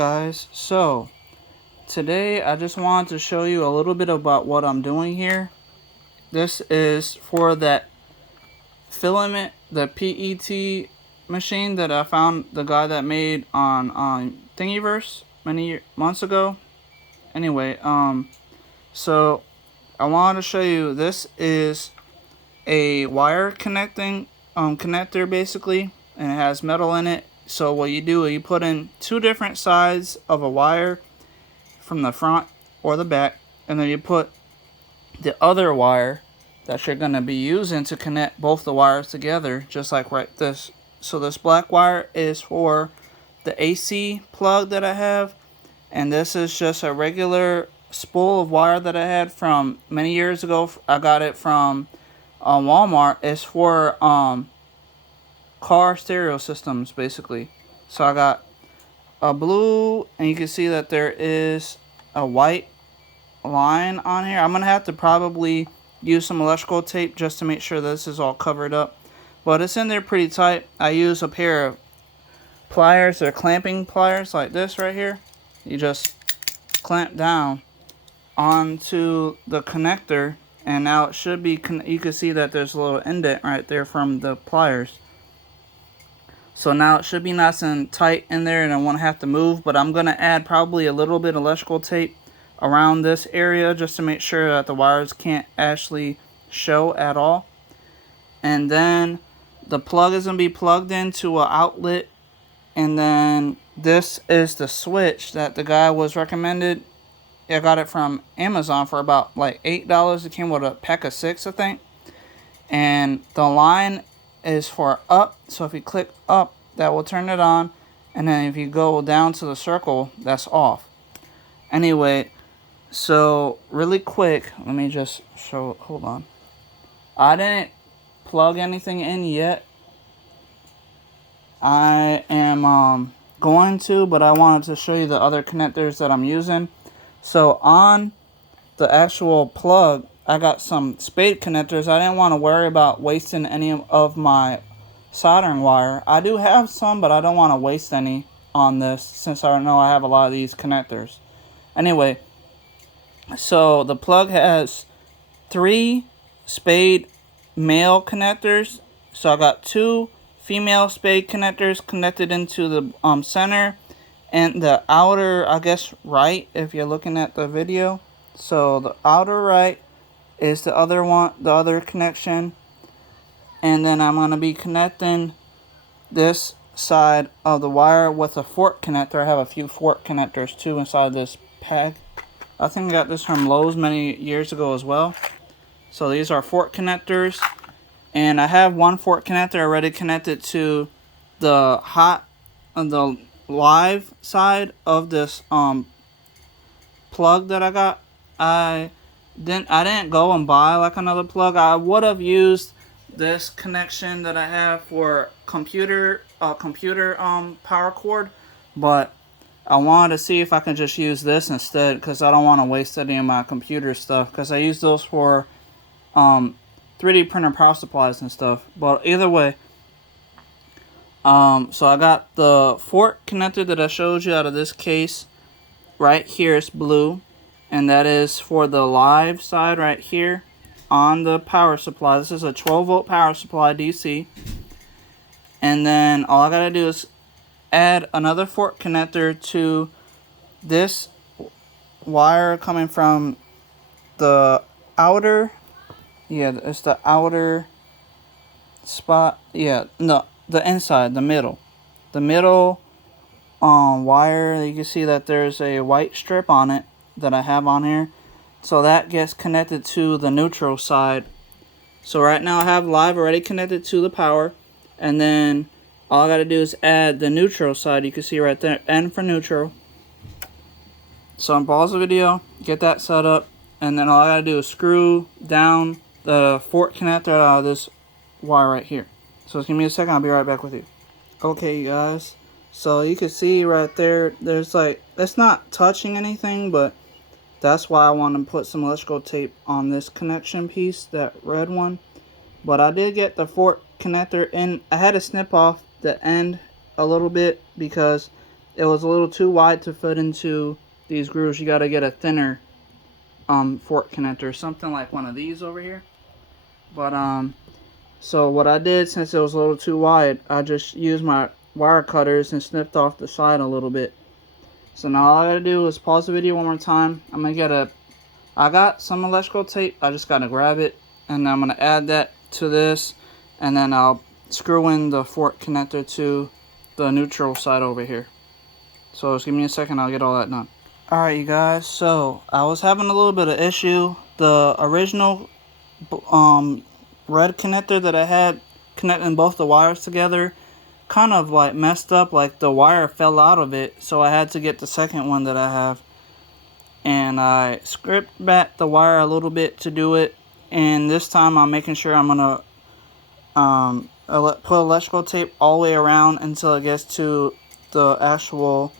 guys, so today I just wanted to show you a little bit about what I'm doing here. This is for that filament, the PET machine that I found the guy that made on Thingiverse many months ago. Anyway, so I wanted to show you, this is a wire connector basically, and it has metal in it. So what you do is you put in two different sides of a wire from the front or the back, and then you put the other wire that you're going to be using to connect both the wires together, just like right this. So this black wire is for the AC plug that I have, and this is just a regular spool of wire that I had from many years ago. I got it from Walmart. It's for car stereo systems basically. So I got a blue, and you can see that there is a white line on here. I'm gonna have to probably use some electrical tape just to make sure this is all covered up, but it's in there pretty tight. I use a pair of pliers or clamping pliers like this right here. You just clamp down onto the connector, and now it should be you can see that there's a little indent right there from the pliers. So now it should be nice and tight in there, and I won't have to move. But I'm gonna add probably a little bit of electrical tape around this area just to make sure that the wires can't actually show at all. And then the plug is gonna be plugged into an outlet, and then this is the switch that the guy was recommended. I got it from Amazon for about like $8. It came with a pack of 6, I think. And the line is for up, so if you click up, that will turn it on, and then if you go down to the circle, that's off. Anyway, so really quick, let me just show, hold on. I didn't plug anything in yet. I am going to, but I wanted to show you the other connectors that I'm using. So on the actual plug, I got some spade connectors. I didn't want to worry about wasting any of my soldering wire. I do have some, but I don't want to waste any on this since I know I have a lot of these connectors. Anyway, so the plug has 3 spade male connectors. So I got 2 female spade connectors connected into the center and the outer, I guess, right, if you're looking at the video. So the outer right is the other one, the other connection. And then I'm going to be connecting this side of the wire with a fork connector. I have a few fork connectors too inside this pack. I think I got this from Lowe's many years ago as well. So these are fork connectors. And I have one fork connector already connected to the the live side of this plug that I got. I didn't go and buy like another plug. I would have used this connection that I have for computer power cord, but I wanted to see if I can just use this instead, because I don't want to waste any of my computer stuff, because I use those for 3D printer power supplies and stuff. But either way, so I got the fork connector that I showed you out of this case right here. It's blue, and that is for the live side right here on the power supply. This is a 12-volt power supply DC. And then all I gotta do is add another fork connector to this wire coming from the outer, it's the outer spot, no, the inside, the middle wire. You can see that there's a white strip on it that I have on here. So that gets connected to the neutral side. So right now I have live already connected to the power, and then all I gotta do is add the neutral side. You can see right there, N for neutral. So I'm pause the video, get that set up, and then all I gotta do is screw down the fork connector out of this wire right here. So just give me a second, I'll be right back with you. Okay guys, so you can see right there, there's like, it's not touching anything, but that's why I want to put some electrical tape on this connection piece, that red one. But I did get the fork connector in. I had to snip off the end a little bit because it was a little too wide to fit into these grooves. You got to get a thinner fork connector, something like one of these over here. But so what I did, since it was a little too wide, I just used my wire cutters and snipped off the side a little bit. So now all I gotta do is pause the video one more time. I got some electrical tape, I just gotta grab it, and I'm gonna add that to this, and then I'll screw in the fork connector to the neutral side over here. So just give me a second, I'll get all that done. Alright you guys, so I was having a little bit of issue. The original red connector that I had connecting both the wires together kind of like messed up, like the wire fell out of it, so I had to get the second one that I have, and I stripped back the wire a little bit to do it. And this time I'm making sure I'm gonna put electrical tape all the way around until it gets to the actual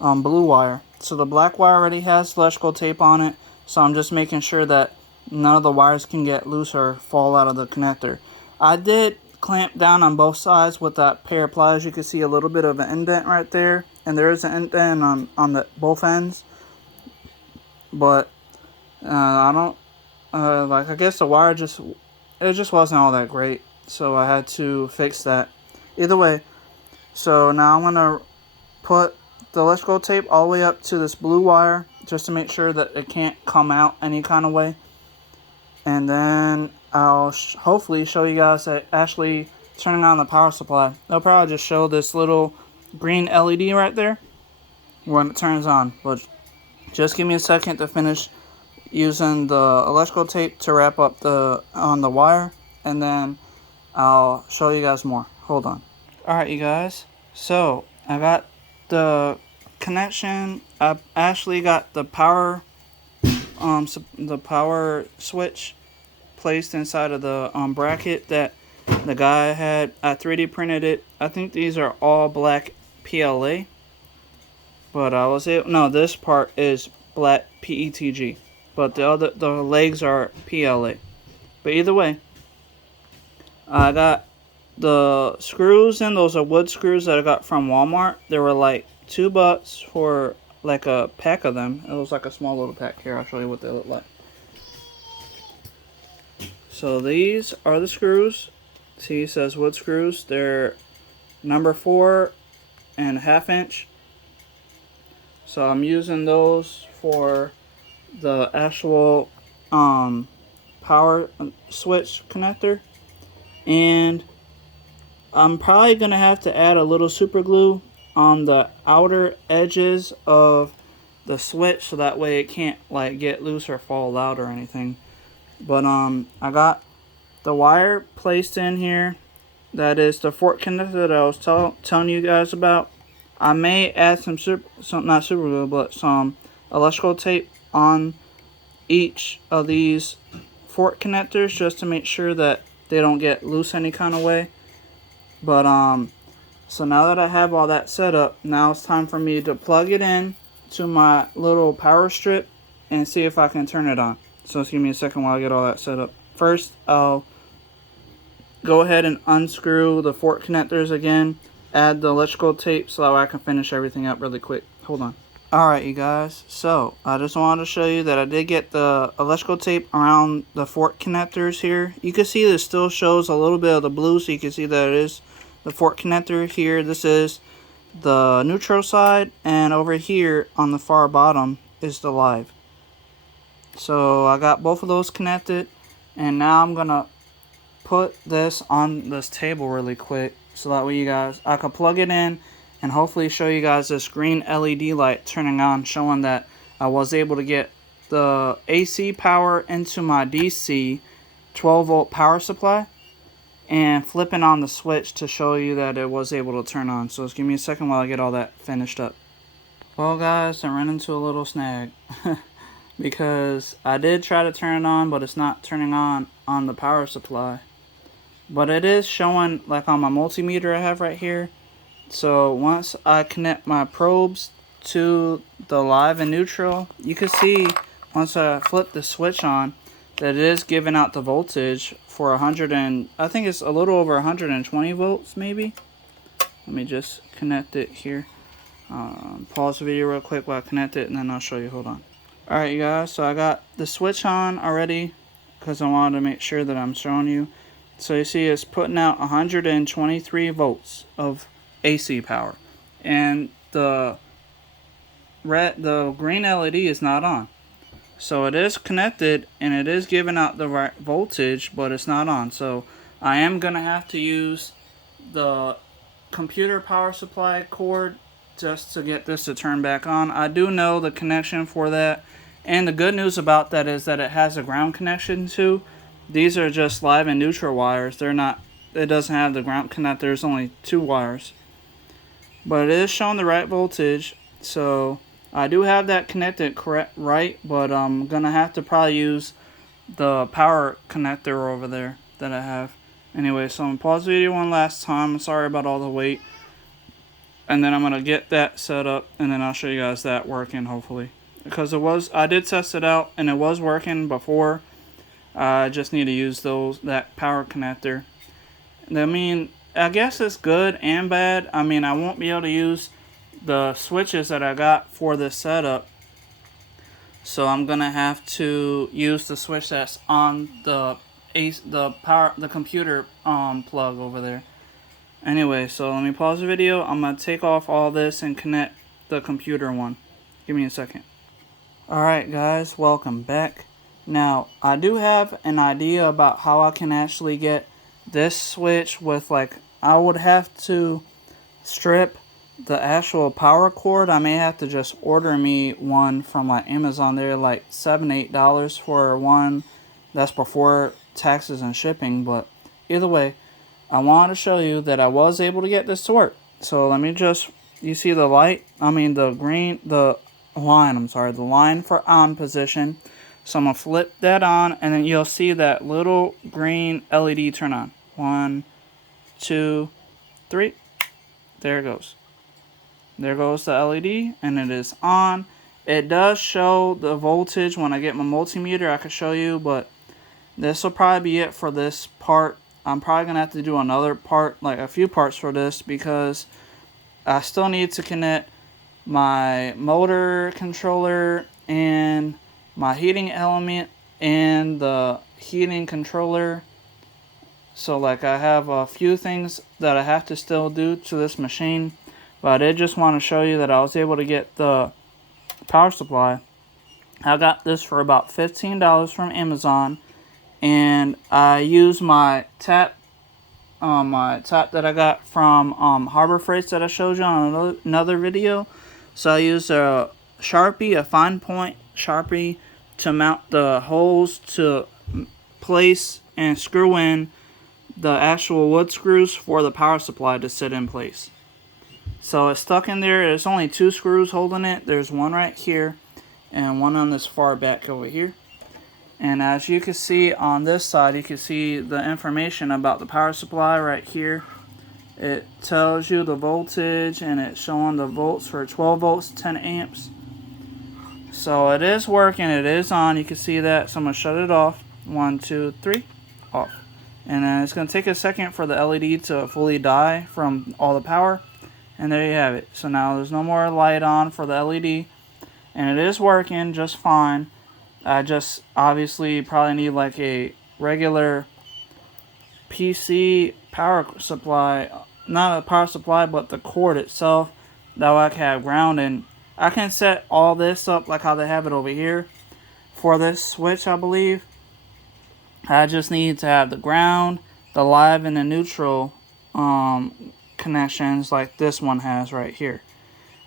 blue wire. So the black wire already has electrical tape on it, so I'm just making sure that none of the wires can get loose or fall out of the connector. I did clamp down on both sides with that pair of pliers. You can see a little bit of an indent right there, and there is an indent on the both ends, but I don't I guess the wire just wasn't all that great, so I had to fix that. Either way, so now I'm gonna put the electrical tape all the way up to this blue wire just to make sure that it can't come out any kind of way. And then I'll hopefully show you guys that actually turning on the power supply. They'll probably just show this little green LED right there when it turns on. But just give me a second to finish using the electrical tape to wrap up on the wire, and then I'll show you guys more. Hold on. Alright you guys, so I got the connection. I actually got the power switch placed inside of the bracket that the guy had. I 3D printed it. I think these are all black PLA, but I was able, no, this part is black PETG, but the legs are PLA. But either way, I got the screws in. Those are wood screws that I got from Walmart. They were like $2 for like a pack of them. It was like a small little pack. Here, I'll show you what they look like. So these are the screws. See, it says wood screws. They're number 4.5 inch. So I'm using those for the actual power switch connector. And I'm probably going to have to add a little super glue on the outer edges of the switch, so that way it can't like get loose or fall out or anything. But I got the wire placed in here. That is the fork connector that I was telling you guys about. I may add some not super glue, but some electrical tape on each of these fork connectors just to make sure that they don't get loose any kind of way. But so now that I have all that set up, now it's time for me to plug it in to my little power strip and see if I can turn it on. So just give me a second while I get all that set up. First, I'll go ahead and unscrew the fork connectors again, add the electrical tape so that way I can finish everything up really quick. Hold on. Alright you guys, so I just wanted to show you that I did get the electrical tape around the fork connectors here. You can see this still shows a little bit of the blue, so you can see that it is the fork connector here. This is the neutral side, and over here on the far bottom is the live. So I got both of those connected, and now I'm gonna put this on this table really quick so that way you guys, I can plug it in and hopefully show you guys this green LED light turning on, showing that I was able to get the AC power into my DC 12 volt power supply, and flipping on the switch to show you that it was able to turn on. So just give me a second while I get all that finished up. Well guys, I ran into a little snag because I did try to turn it on, but it's not turning on the power supply. But it is showing like on my multimeter I have right here. So once I connect my probes to the live and neutral, you can see once I flip the switch on that it is giving out the voltage for 100 and I think it's a little over 120 volts maybe. Let me just connect it here. Pause the video real quick while I connect it, and then I'll show you. Hold on. Alright, you guys, so I got the switch on already because I wanted to make sure that I'm showing you. So you see it's putting out 123 volts of AC power, and the green LED is not on. So it is connected and it is giving out the right voltage, but it's not on. So I am gonna have to use the computer power supply cord just to get this to turn back on. I do know the connection for that, and the good news about that is that it has a ground connection too. These are just live and neutral wires. They're not, it doesn't have the ground connector. There's only 2 wires, but it is showing the right voltage. So I do have that connected right, but I'm gonna have to probably use the power connector over there that I have. Anyway, so I'm gonna pause the video one last time. I'm sorry about all the wait. And then I'm gonna get that set up, and then I'll show you guys that working, hopefully. Because I did test it out and it was working before. I just need to use that power connector. I mean, I guess it's good and bad. I mean, I won't be able to use the switches that I got for this setup, so I'm gonna have to use the switch that's on the computer plug over there. Anyway, so let me pause the video. I'm gonna take off all this and connect the computer one. Give me a second. Alright guys, welcome back. Now, I do have an idea about how I can actually get this switch with, like, I would have to strip the actual power cord. I may have to just order me one from like Amazon. They're like $7-8 for one. That's before taxes and shipping. But either way, I wanted to show you that I was able to get this to work. So let me just, you see the light, I mean the line for on position. So I'm gonna flip that on, and then you'll see that little green LED turn on. 1, 2, 3. There it goes. There goes the LED, and it is on. It does show the voltage. When I get my multimeter, I can show you, but this will probably be it for this part. I'm probably going to have to do another part, like a few parts for this, because I still need to connect my motor controller and my heating element and the heating controller. So like I have a few things that I have to still do to this machine. But I did just want to show you that I was able to get the power supply. I got this for about $15 from Amazon, and I used my tap that I got from Harbor Freights that I showed you on another video. So I used a Sharpie, a fine point Sharpie, to mount the holes to place and screw in the actual wood screws for the power supply to sit in place. So it's stuck in there. There's only 2 screws holding it. There's one right here and one on this far back over here. And as you can see on this side, you can see the information about the power supply right here. It tells you the voltage, and it's showing the volts for 12 volts, 10 amps. So it is working. It is on. You can see that. So I'm going to shut it off. 1, 2, 3. Off. And then it's going to take a second for the LED to fully die from all the power. And there you have it. So now there's no more light on for the LED. And it is working just fine. I just obviously probably need like a regular PC power supply. Not a power supply, but the cord itself. That way I can have ground. And I can set all this up like how they have it over here. For this switch, I believe. I just need to have the ground, the live, and the neutral connections like this one has right here.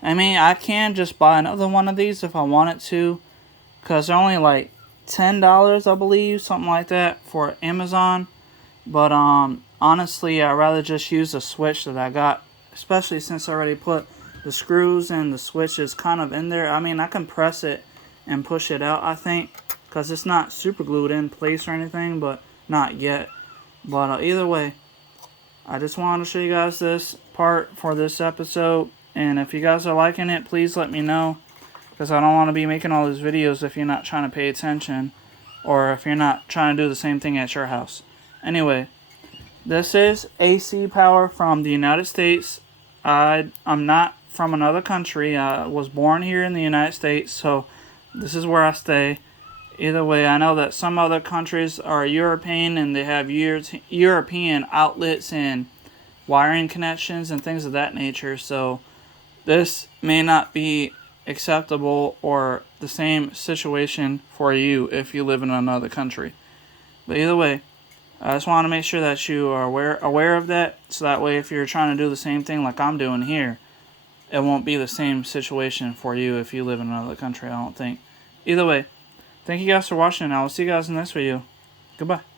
I mean, I can just buy another one of these if I wanted to, because they're only like $10, I believe, something like that, for Amazon. But honestly, I'd rather just use the switch that I got, especially since I already put the screws and the switches kind of in there. I mean, I can press it and push it out, I think, because it's not super glued in place or anything, but not yet. But either way, I just wanted to show you guys this part for this episode. And if you guys are liking it, please let me know, because I don't want to be making all these videos if you're not trying to pay attention, or if you're not trying to do the same thing at your house. Anyway, this is AC power from the United States. I'm not from another country. I was born here in the United States, so this is where I stay. Either way, I know that some other countries are European and they have European outlets and wiring connections and things of that nature. So this may not be acceptable or the same situation for you if you live in another country. But either way, I just want to make sure that you are aware of that, so that way if you're trying to do the same thing like I'm doing here, it won't be the same situation for you if you live in another country, I don't think. Either way, thank you guys for watching, and I will see you guys in the next video. Goodbye.